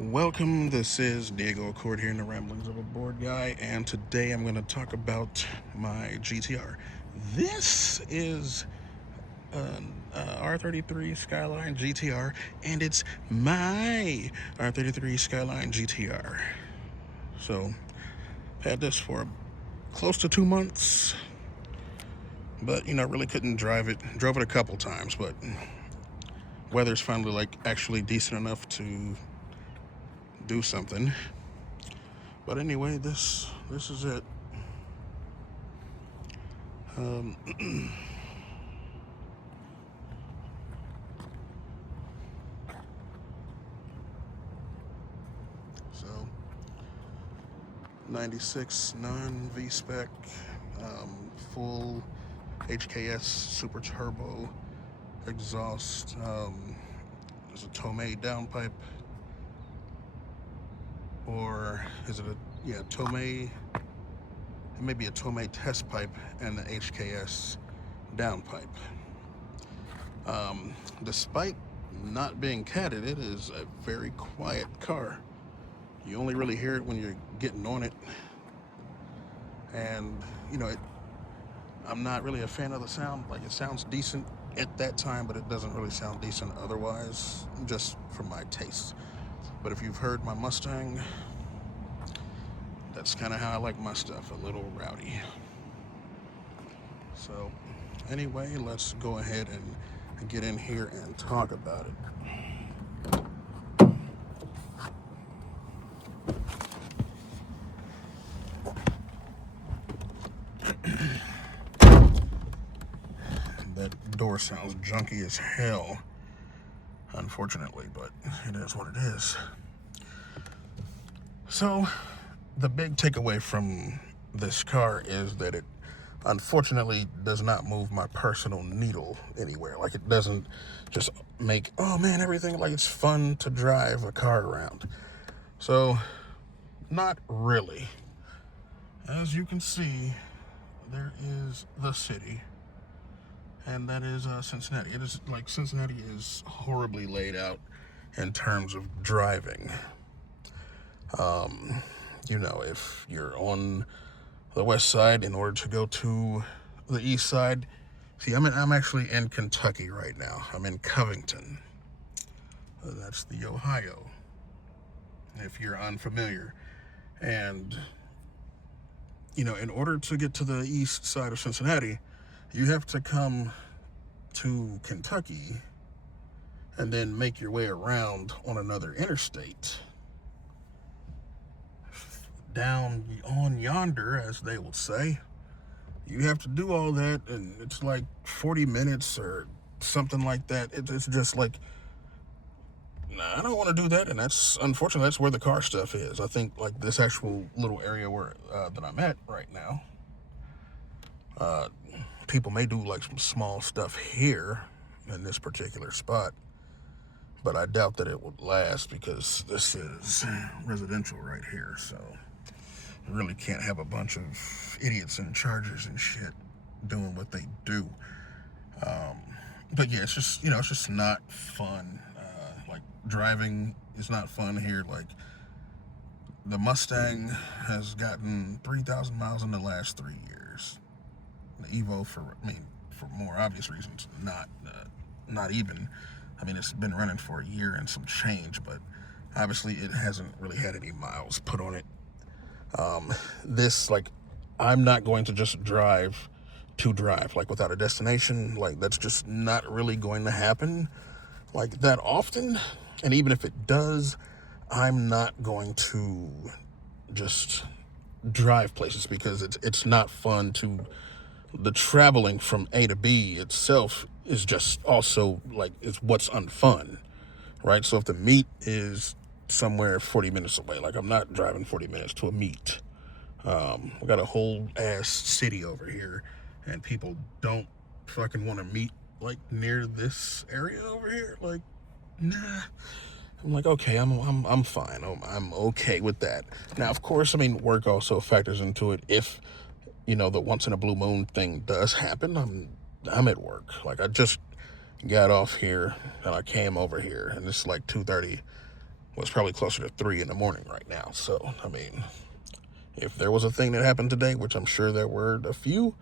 Welcome, this is Diego Accord here in the Ramblings of a Board Guy, and today I'm going to talk about my GTR. This is an R33 Skyline GTR, and it's my R33 Skyline GTR. So, had this for close to 2 months, but really couldn't drive it. Drove it a couple times, but weather's finally actually decent enough to do something. But anyway, this is it. So 96 non V-spec, full HKS super turbo exhaust. There's a Tomei downpipe, or is it Tomei? It may be a Tomei test pipe and the HKS downpipe. Despite not being catted, it is a very quiet car. You only really hear it when you're getting on it, and I'm not really a fan of the sound. Like, it sounds decent at that time, but it doesn't really sound decent otherwise, just for my taste. But if you've heard my Mustang, that's kind of how I like my stuff, a little rowdy. So anyway, let's go ahead and get in here and talk about it. That door sounds junky as hell, unfortunately, but it is what it is. So the big takeaway from this car is that it unfortunately does not move my personal needle anywhere. Like, it doesn't just make, oh man, everything like it's fun to drive a car around. So not really. As you can see, there is the city, and that is Cincinnati. It is like, Cincinnati is horribly laid out in terms of driving. If you're on the west side, in order to go to the east side, I'm actually in Kentucky right now. I'm in Covington. That's the Ohio, if you're unfamiliar. And in order to get to the east side of Cincinnati, you have to come to Kentucky and then make your way around on another interstate down on yonder, as they will say. You have to do all that, and it's like 40 minutes or something like that. It's just like, nah, I don't want to do that. And that's, unfortunately, that's where the car stuff is. I think like this actual little area where that I'm at right now, people may do like some small stuff here in this particular spot, but I doubt that it would last, because this is residential right here. So you really can't have a bunch of idiots in Chargers and shit doing what they do. But yeah, it's just not fun. Like, driving is not fun here. Like, the Mustang has gotten 3,000 miles in the last 3 years. The Evo, for more obvious reasons, not even. It's been running for a year and some change, but obviously it hasn't really had any miles put on it. I'm not going to just drive to drive, like, without a destination. Like, that's just not really going to happen like that often. And even if it does, I'm not going to just drive places, because it's not fun. The traveling from A to B itself is just also like, it's what's unfun, right? So if the meet is somewhere 40 minutes away, like, I'm not driving 40 minutes to a meet. We got a whole ass city over here, and people don't fucking want to meet like near this area over here. Like, nah. I'm like, okay, I'm fine. I'm okay with that. Now, of course, work also factors into it. If the once in a blue moon thing does happen, I'm at work. Like, I just got off here and I came over here, and it's like 2:30 Well, it's probably closer to 3 in the morning right now. So, I mean, if there was a thing that happened today, which I'm sure there were a few,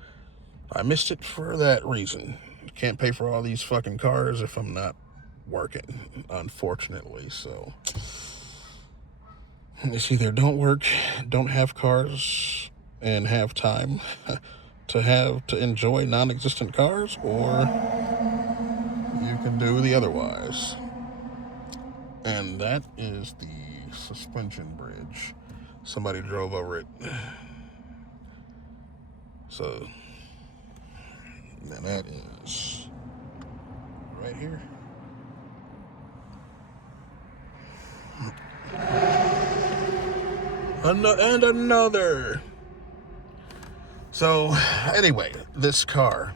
I missed it for that reason. Can't pay for all these fucking cars if I'm not working, unfortunately. So it's either don't work, don't have cars, and have time to enjoy non-existent cars, or you can do the otherwise. And that is the suspension bridge. Somebody drove over it. So, and that is right here. And another. So, anyway, this car,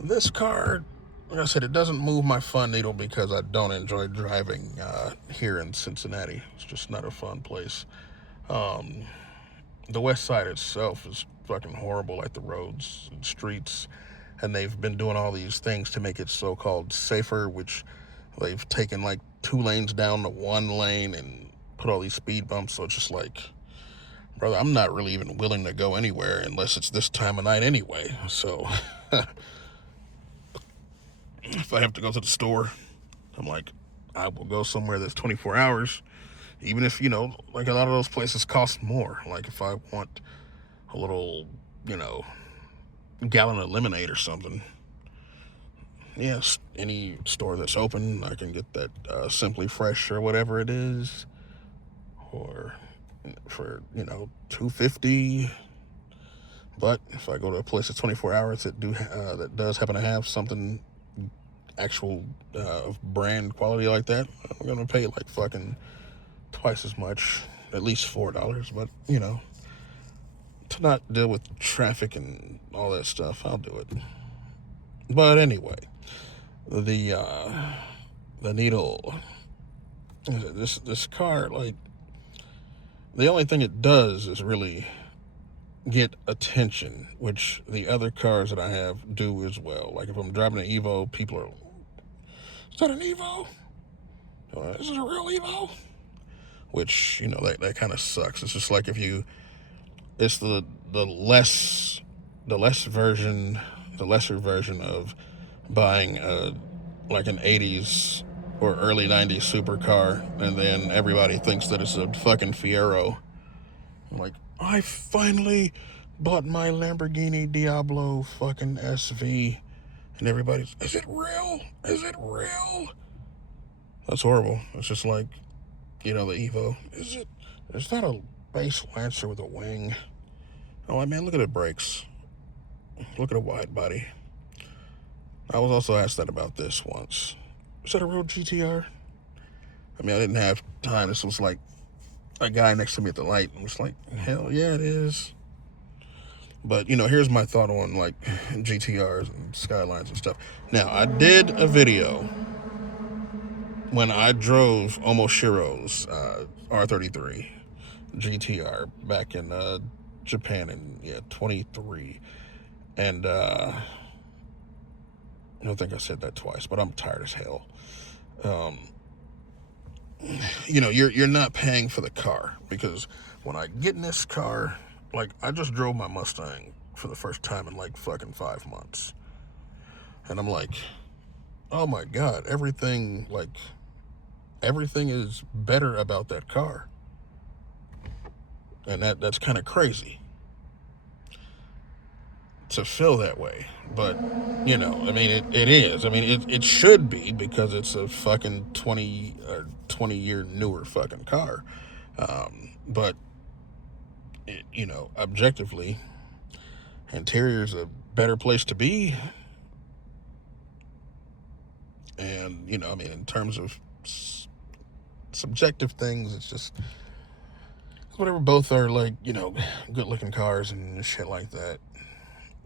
like I said, it doesn't move my fun needle because I don't enjoy driving here in Cincinnati. It's just not a fun place. The west side itself is fucking horrible, like the roads and streets, and they've been doing all these things to make it so-called safer, which they've taken like 2 lanes down to 1 lane and put all these speed bumps. So it's just like, brother, I'm not really even willing to go anywhere unless it's this time of night anyway. So if I have to go to the store, I'm like, I will go somewhere that's 24 hours, even if, like a lot of those places cost more. Like if I want a little, gallon of lemonade or something, yes, any store that's open, I can get that Simply Fresh or whatever it is, or for, $2.50. But if I go to a place that's 24 hours that does happen to have something actual brand quality like that, I'm gonna pay like fucking twice as much, at least $4. But to not deal with traffic and all that stuff, I'll do it. But anyway, the needle, this car, like, the only thing it does is really get attention, which the other cars that I have do as well. Like if I'm driving an Evo, people are, is that an Evo? Is it a real Evo? Which, that kind of sucks. It's just like it's the lesser version of buying like an 80s or early 90s supercar, and then everybody thinks that it's a fucking Fiero. I'm like, I finally bought my Lamborghini Diablo fucking SV, and everybody's, is it real? Is it real? That's horrible. It's just like, the Evo. Is that a base Lancer with a wing? Oh, man, look at the brakes. Look at a wide body. I was also asked that about this once. Is that a real GT-R? I mean, I didn't have time. This was like a guy next to me at the light and was like, hell yeah, it is. But, here's my thought on, like, GTRs and Skylines and stuff. Now, I did a video when I drove Omoshiro's R33 GT-R back in Japan in 23. And I don't think I said that twice, but I'm tired as hell. You're not paying for the car, because when I get in this car, like, I just drove my Mustang for the first time in like fucking 5 months, and I'm like, oh my god, everything is better about that car, and that's kind of crazy to feel that way. But I mean, it is. I mean, it should be, because it's a fucking 20 year newer fucking car. But objectively, interior's a better place to be. And I mean, in terms of subjective things, it's just whatever. Both are like, good looking cars and shit like that.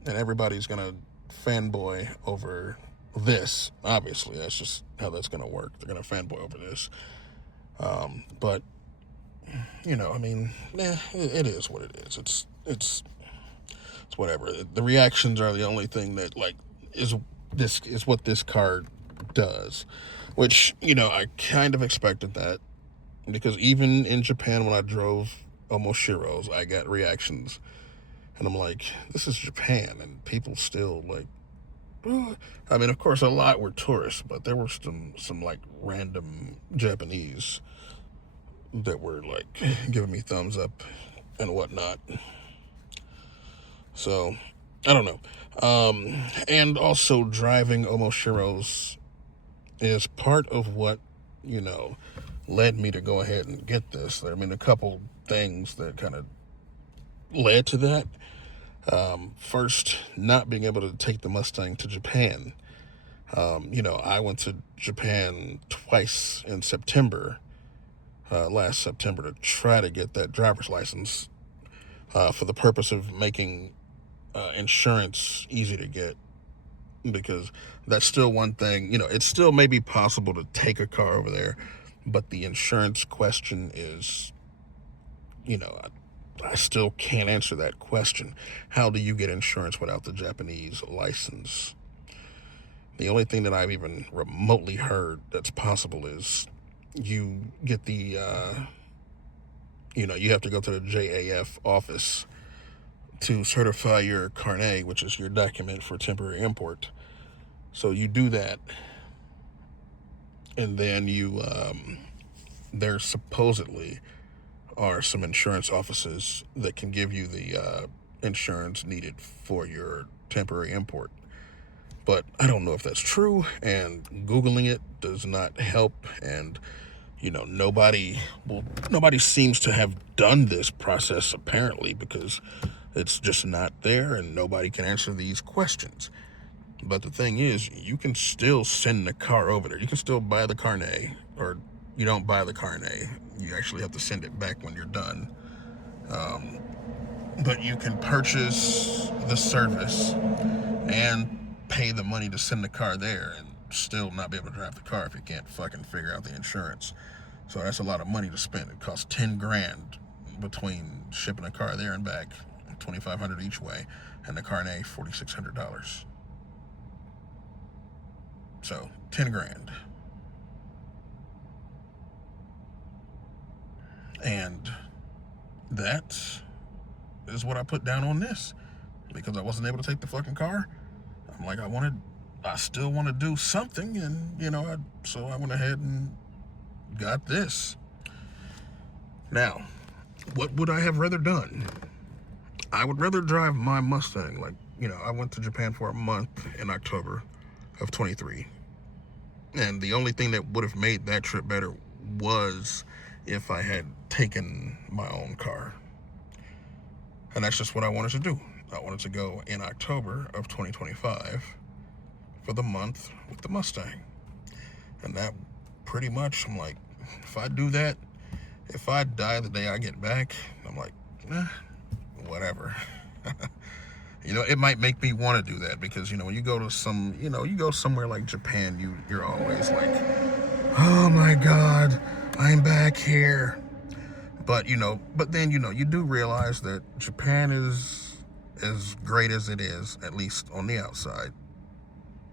And everybody's gonna fanboy over this. Obviously, that's just how that's gonna work. They're gonna fanboy over this. But I mean, it is what it is. It's whatever. The reactions are the only thing that, like, is what this car does. Which I kind of expected that. Because even in Japan, when I drove Omoshiros, I got reactions. And I'm like, this is Japan, and people still like, I mean, of course, a lot were tourists, but there were some like random Japanese that were like giving me thumbs up and whatnot. So I don't know. And also driving Omoshiros is part of what, you know, led me to go ahead and get this. I mean, a couple things that kind of led to that. First, not being able to take the Mustang to Japan. You know, I went to Japan twice in September, last September, to try to get that driver's license for the purpose of making insurance easy to get. Because that's still one thing, you know, it's still maybe possible to take a car over there, but the insurance question is, you know, I still can't answer that question. How do you get insurance without the Japanese license? The only thing that I've even remotely heard that's possible is you get the, you know, you have to go to the JAF office to certify your carnet, which is your document for temporary import. So you do that, and then you, there supposedly are some insurance offices that can give you the insurance needed for your temporary import. But I don't know if that's true, and Googling it does not help. And, you know, nobody seems to have done this process, apparently, because it's just not there and nobody can answer these questions. But the thing is, you can still send the car over there. You can still buy the carnet, or you don't buy the carnet. You actually have to send it back when you're done. But you can purchase the service and pay the money to send the car there and still not be able to drive the car if you can't fucking figure out the insurance. So that's a lot of money to spend. It costs 10 grand between shipping a car there and back, $2,500 each way, and the carnet $4,600. So 10 grand. And that is what I put down on this, because I wasn't able to take the fucking car. I'm like, I still want to do something, and you know, so I went ahead and got this. Now, what would I have rather done? I would rather drive my Mustang. Like, you know, I went to Japan for a month in October of 23. And the only thing that would have made that trip better was if I had taken my own car. And that's just what I wanted to do. I wanted to go in October of 2025 for the month with the Mustang. And that pretty much, I'm like, if I do that, if I die the day I get back, I'm like, whatever. You know, it might make me want to do that, because, you know, when you go to you go somewhere like Japan, you're always like, oh my God, I'm back here. But, you know, then, you know, you do realize that Japan is as great as it is, at least on the outside,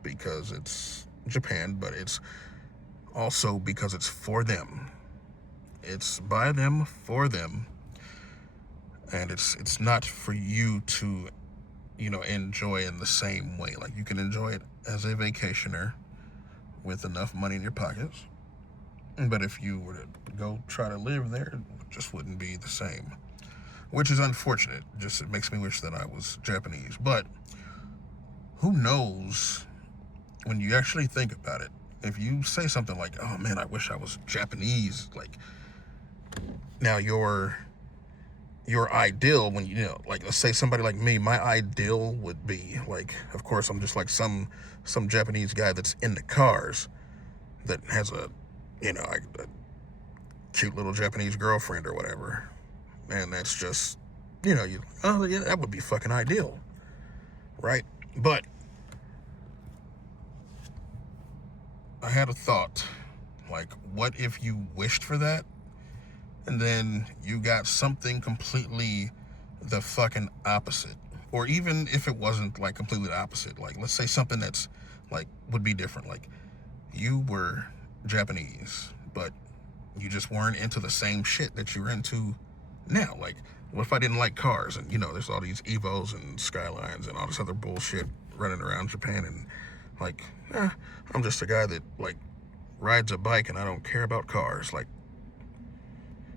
because it's Japan, but it's also because it's for them. It's by them, for them, and it's not for you to, you know, enjoy in the same way. Like, you can enjoy it as a vacationer with enough money in your pockets, but if you were to go try to live there, it just wouldn't be the same, which is unfortunate. Just, it makes me wish that I was Japanese. But who knows, when you actually think about it, if you say something like, oh man, I wish I was Japanese, like, now your ideal, when you know, like, let's say somebody like me, my ideal would be like, of course, I'm just like some Japanese guy that's into cars, that has a, you know, a cute little Japanese girlfriend or whatever, and that's just, you know, oh yeah, that would be fucking ideal, right? But I had a thought, like, what if you wished for that, and then you got something completely the fucking opposite? Or even if it wasn't like completely the opposite, like, let's say something that's like would be different. Like, you were Japanese, but you just weren't into the same shit that you're into now. Like, what if I didn't like cars? And, you know, there's all these Evos and Skylines and all this other bullshit running around Japan, and, like, I'm just a guy that, like, rides a bike and I don't care about cars. Like,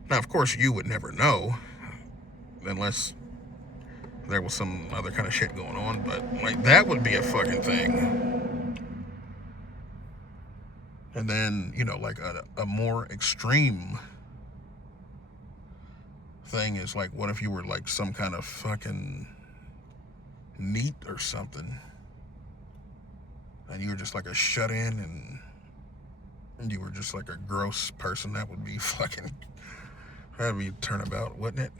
now, of course, you would never know unless there was some other kind of shit going on, but, like, that would be a fucking thing. And then, you know, like, a more extreme thing is, like, what if you were, like, some kind of fucking NEET or something, and you were just, like, a shut-in, and you were just, like, a gross person? That would be fucking... that'd be a turnabout, wouldn't it?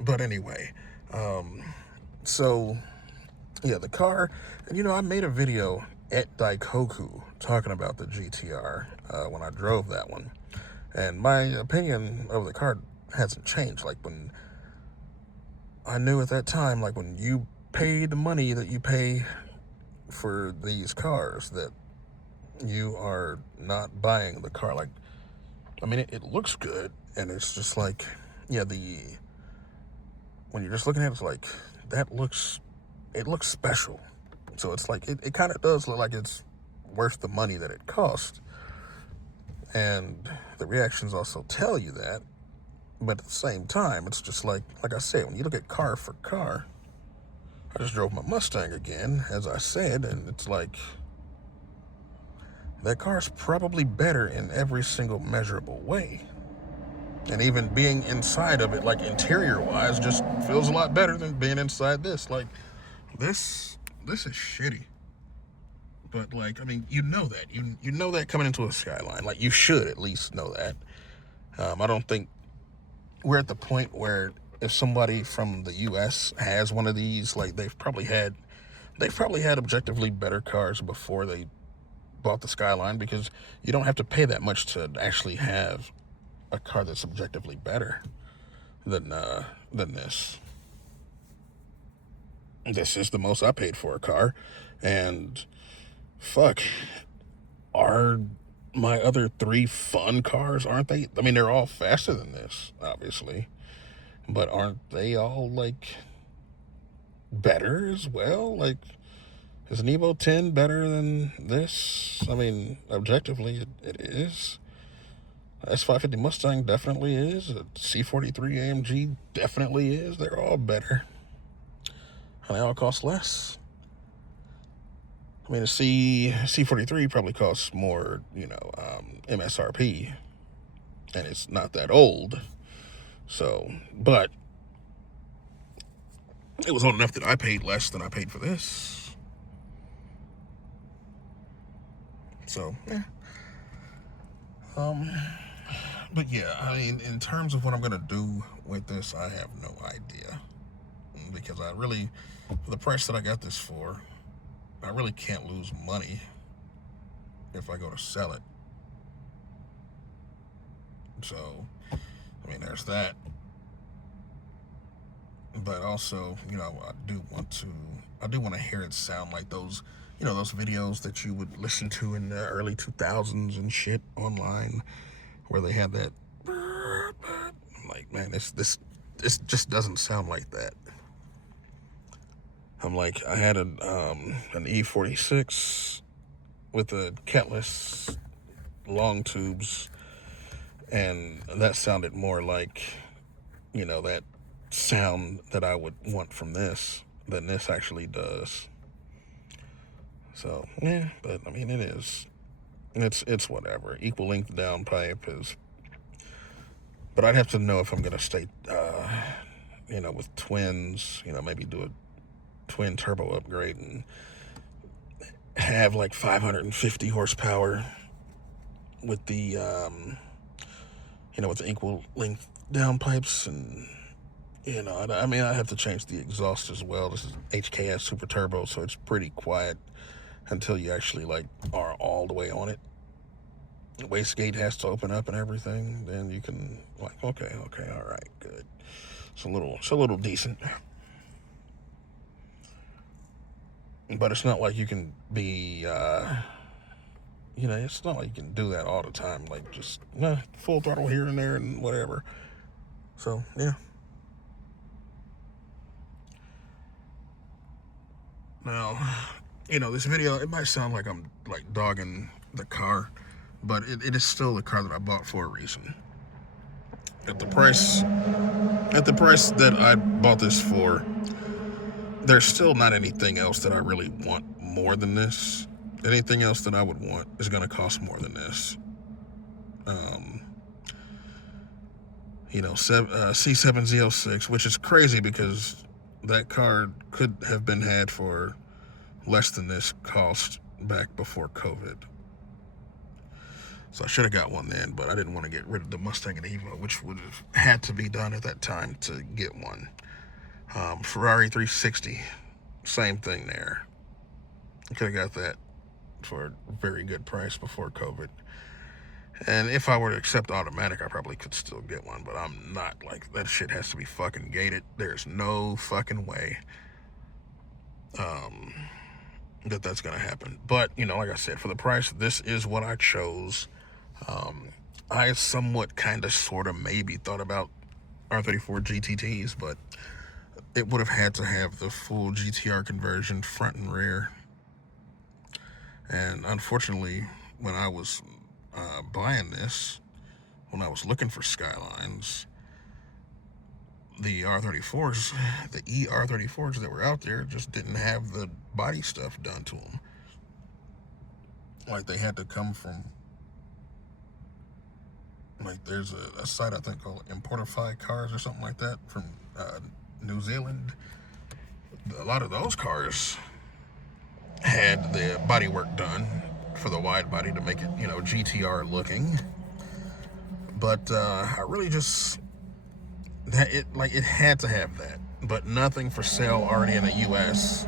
But anyway, so, yeah, the car, and, you know, I made a video at Daikoku talking about the GT-R when I drove that one, and my opinion of the car hasn't changed. Like, when I knew at that time, like, when you pay the money that you pay for these cars, that you are not buying the car. Like, I mean, it looks good, and it's just like, yeah, when you're just looking at it, it's like, it looks special. So it's like, it kind of does look like it's worth the money that it cost. And the reactions also tell you that. But at the same time, it's just like I said, when you look at car for car, I just drove my Mustang again, as I said, and it's like, that car's probably better in every single measurable way. And even being inside of it, like, interior-wise, just feels a lot better than being inside this. Like, this is shitty. But, like, I mean, you know that. You know that coming into a Skyline. Like, you should at least know that. I don't think we're at the point where if somebody from the U.S. has one of these, like, they've probably had objectively better cars before they bought the Skyline, because you don't have to pay that much to actually have a car that's objectively better than this. This is the most I paid for a car, and fuck, are my other three fun cars, aren't they? I mean, they're all faster than this, obviously, but aren't they all, like, better as well? Like, is an Evo 10 better than this? I mean, objectively, it is. S550 Mustang definitely is. A C43 AMG definitely is. They're all better. And they all cost less. I mean, a C43 probably costs more, you know, MSRP. And it's not that old. So, but it was old enough that I paid less than I paid for this. So, yeah. But yeah, I mean, in terms of what I'm going to do with this, I have no idea. Because I really, for the price that I got this for, I really can't lose money if I go to sell it. So, I mean, there's that. But also, you know, I do want to hear it sound like those, you know, those videos that you would listen to in the early 2000s and shit online, where they had that. I'm like, man, this just doesn't sound like that. I'm like, I had an E46 with a catless long tubes, and that sounded more like, you know, that sound that I would want from this than this actually does. So, yeah, but I mean, it's whatever. Equal length downpipe is, but I'd have to know if I'm gonna stay, you know, with twins, you know, maybe do a twin turbo upgrade and have like 550 horsepower with the, you know, with the equal length downpipes. And, you know, I mean, I have to change the exhaust as well. This is HKS Super Turbo, so it's pretty quiet until you actually, like, are all the way on it. The wastegate has to open up and everything. Then you can, like, okay, all right, good. It's a little decent. But it's not like you can be you know, it's not like you can do that all the time. Like, just full throttle here and there and whatever. So, yeah. Now, you know, this video, it might sound like I'm, like, dogging the car, but it is still the car that I bought for a reason. At the price that I bought this for, there's still not anything else that I really want more than this. Anything else that I would want is going to cost more than this. You know, C7Z06, which is crazy because that car could have been had for less than this cost back before COVID. So I should have got one then, but I didn't want to get rid of the Mustang and Evo, which would have had to be done at that time to get one. Ferrari 360, same thing there. I could have got that for a very good price before COVID. And if I were to accept automatic, I probably could still get one, but I'm not. Like, that shit has to be fucking gated. There's no fucking way that's gonna happen. But, you know, like I said, for the price, this is what I chose. I somewhat kind of sort of maybe thought about R34 GTTs, but it would have had to have the full GT-R conversion front and rear. And unfortunately, when I was buying this, when I was looking for Skylines, the R34s, the ER34s that were out there just didn't have the body stuff done to them. Like, they had to come from, like, there's a site I think called Importify Cars or something like that from New Zealand. A lot of those cars had the body work done for the wide body to make it, you know, GT-R looking. But I really just, it had to have that. But nothing for sale already in the US.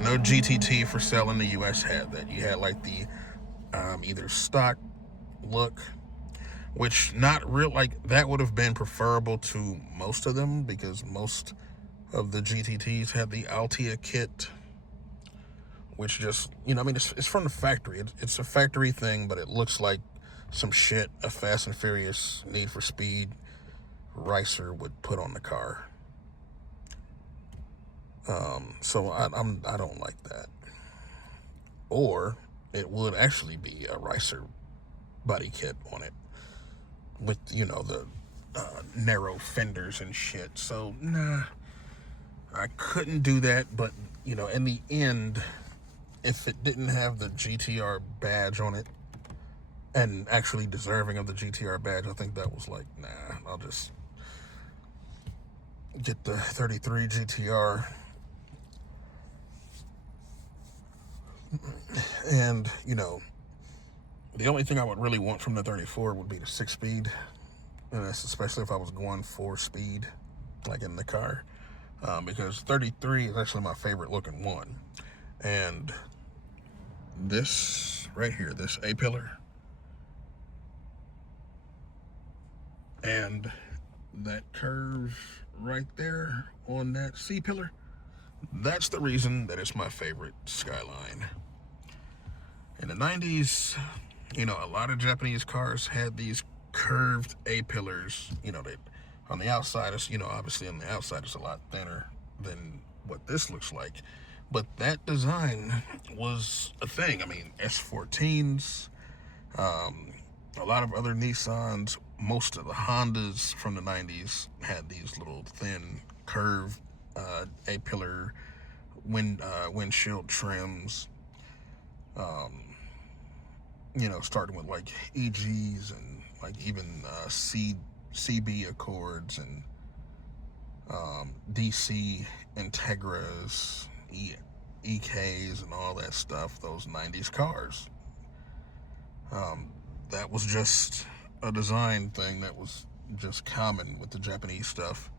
No GTT for sale in the US had that. You had like the either stock look, which not real, like, that would have been preferable to most of them because most of the GTTs had the Altia kit, which just, you know, I mean, it's from the factory. It's a factory thing, but it looks like some shit a Fast and Furious Need for Speed racer would put on the car. So I don't like that. Or it would actually be a racer body kit on it with, you know, the narrow fenders and shit. So nah, I couldn't do that. But, you know, in the end, if it didn't have the GT-R badge on it and actually deserving of the GT-R badge, I think that was like, nah, I'll just get the 33 GT-R. And, you know, the only thing I would really want from the 34 would be the 6-speed. And that's especially if I was going 4-speed, like in the car. Because 33 is actually my favorite looking one. And this right here, this A-pillar, and that curve right there on that C-pillar, that's the reason that it's my favorite Skyline. In the 90s, you know, a lot of Japanese cars had these curved A-pillars. You know, that on the outside, is, you know, obviously on the outside it's a lot thinner than what this looks like. But that design was a thing. I mean, S14s, a lot of other Nissans, most of the Hondas from the 90s had these little thin curved A-pillar windshield trims. You know, starting with like EGs and like even CB Accords and DC Integras, EKs and all that stuff, those 90s cars. That was just a design thing that was just common with the Japanese stuff.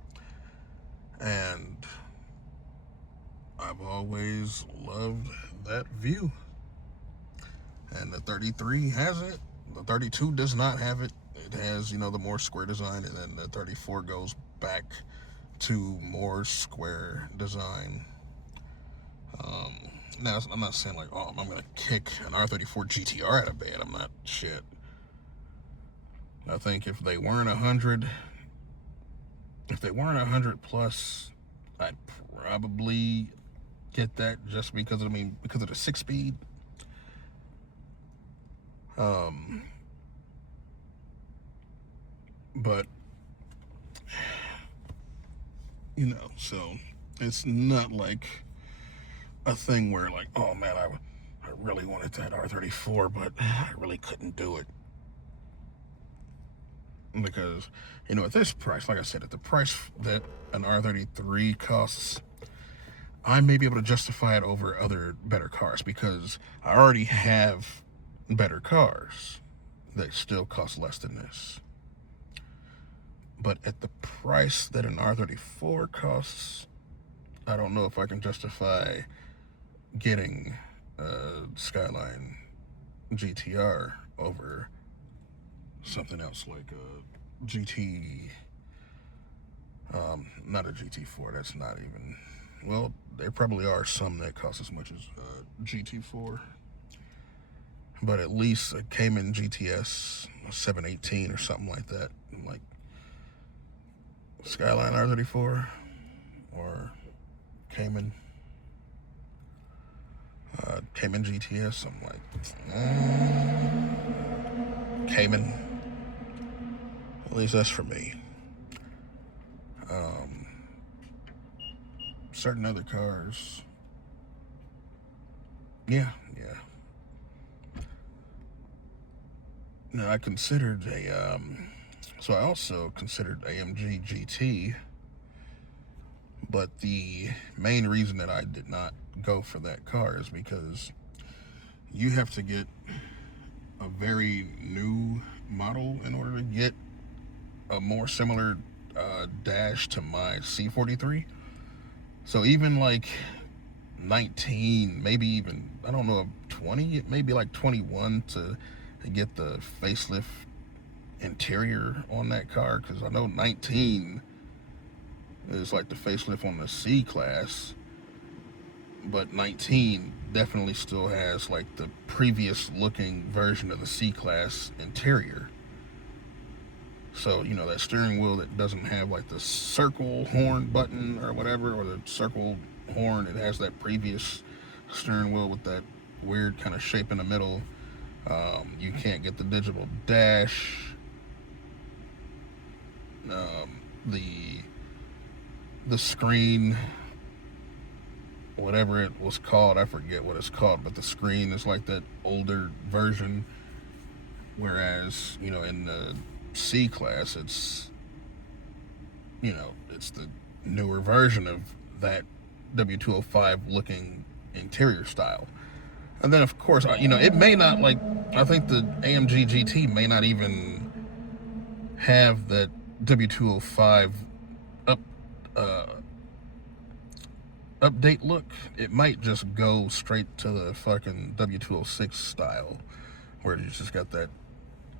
And I've always loved that view. And the 33 has it. The 32 does not have it. It has, you know, the more square design, and then the 34 goes back to more square design. Now, I'm not saying like, oh, I'm gonna kick an R34 GT-R out of bed. I'm not shit. I think if they weren't 100, plus, I'd probably get that just because of, because of the 6-speed. But so it's not like a thing where like, oh man, I really wanted that R34, but I really couldn't do it. Because, at this price, like I said, at the price that an R33 costs, I may be able to justify it over other better cars because I already have better cars that still cost less than this. But at the price that an R34 costs, I don't know if I can justify getting a Skyline GT-R over something else like a GT, not a GT4, that's not even, well, there probably are some that cost as much as GT4, but at least a Cayman GTS 718 or something like that, like Skyline R34 or Cayman GTS, I'm like, Cayman, at least that's for me. Certain other cars, yeah. Now, I considered so I also considered AMG GT, but the main reason that I did not go for that car is because you have to get a very new model in order to get a more similar dash to my C43. So even like 19, maybe even, I don't know, 20, maybe like 21 to get the facelift interior on that car, because I know 19 is like the facelift on the C class, but 19 definitely still has like the previous looking version of the C class interior. So, that steering wheel that doesn't have like the circle horn button or whatever, or the circle horn, it has that previous steering wheel with that weird kind of shape in the middle. You can't get the digital dash. The screen, whatever it was called, I forget what it's called, but the screen is like that older version, whereas, in the C class, it's the newer version of that W205 looking interior style. And then, of course, it may not, like, I think the AMG GT may not even have that W205 update look. It might just go straight to the fucking W206 style, where you just got that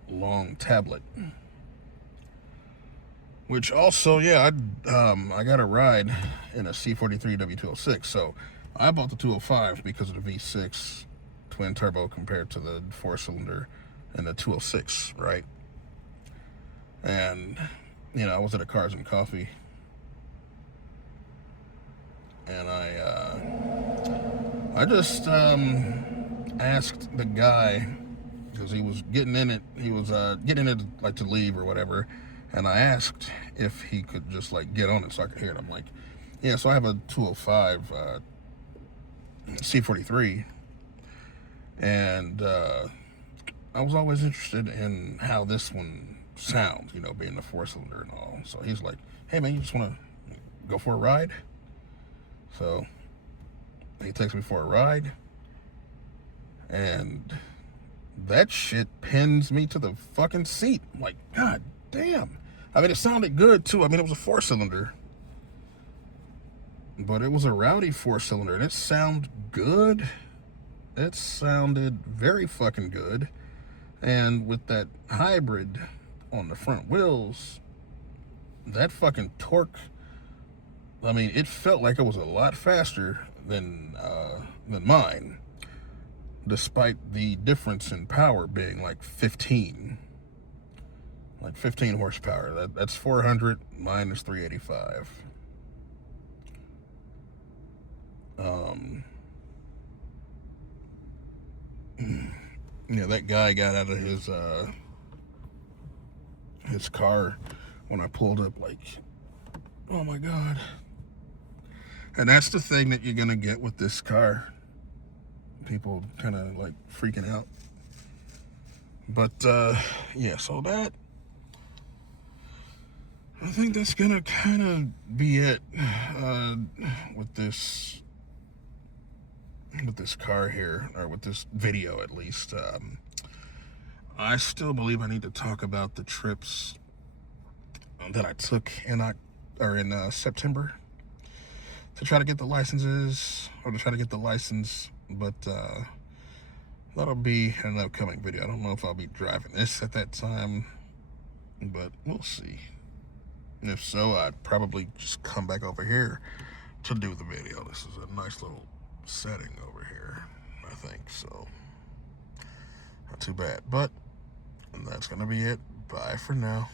long tablet. Which also, yeah, I got a ride in a C43 W206, so I bought the 205 because of the V6 twin turbo compared to the 4-cylinder and the 206, right? And, I was at a Cars and Coffee, and I just asked the guy, because he was getting in it, like to leave or whatever, and I asked if he could just like get on it so I could hear it. I'm like, yeah, so I have a 205 C43, and I was always interested in how this one sounds, being the 4-cylinder and all. So he's like, hey man, you just want to go for a ride? So he takes me for a ride, and that shit pins me to the fucking seat. I'm like, God damn. I mean, it sounded good too. I mean, it was a 4-cylinder, but it was a rowdy 4-cylinder, and it sounded good. It sounded very fucking good. And with that hybrid on the front wheels, that fucking torque, I mean, it felt like it was a lot faster than mine, despite the difference in power being like 15 horsepower. That's 400, mine is 385. Yeah, that guy got out of his car when I pulled up, like, oh my God. And that's the thing that you're gonna get with this car. People kind of like freaking out. But yeah, so that, I think that's gonna kind of be it with this car here, or with this video at least. I still believe I need to talk about the trips that I took in September to try to get the licenses, or to try to get the license, but that'll be an upcoming video. I don't know if I'll be driving this at that time, but we'll see. And if so, I'd probably just come back over here to do the video. This is a nice little setting over here, I think, so not too bad. But that's gonna be it. Bye for now.